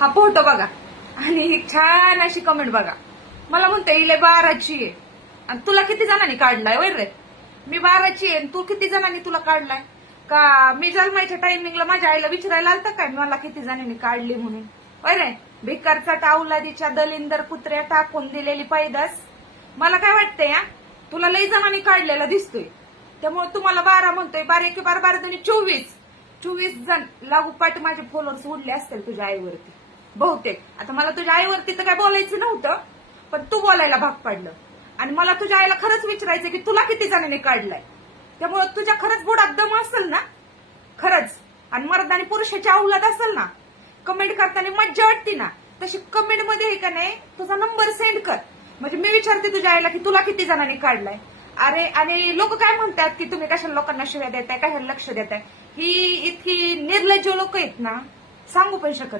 हा फोटो बघा आणि ही छान अशी कमेंट बघा. मला म्हणते इले 12ची आहे आणि तुला किती जणांनी काढलाय वय रे? मी 12ची आहे तू किती जणांनी तुला काढलाय? का मी जन्मायच्या टायमिंगला माझ्या आईला विचारायला आलता काय मला किती जणांनी काढली म्हणून? वय रे भिकारचा टावलादीच्या दलिंदर कुत्र्या टाकून दिलेली पैदास. मला काय वाटतंय या तुला लई जणांनी काढलेला दिसतोय त्यामुळे तुम्हाला 12 म्हणतोय. 12 की 12 12 24 जण लागूपाठ माझे फॉलोअर्स उडले असतील तुझ्या आईवरती बहुतेक. आता मला तुझ्या आईवरती तर काय बोलायचं नव्हतं पण तू बोलायला भाग पडलं आणि मला तुझ्या आईला खरंच विचारायचं की तुला किती जणांनी काढलाय. त्यामुळे तुझ्या खरंच बुडात दम असेल ना खरंच आणि मर्द आणि पुरुषाची औलाद असेल ना कमेंट करताना मज्जा वाटते ना तशी कमेंट मध्ये का नाही तुझा नंबर सेंड कर म्हणजे मी विचारते तुझ्या आईला की तुला किती जणांनी काढलाय. अरे आणि लोक काय म्हणतात की तुम्ही कशाला लोकांना शिव्या देताय कशाला लक्ष देताय. ही इतकी निर्लज्ज लोक आहेत ना सांगू पण शकत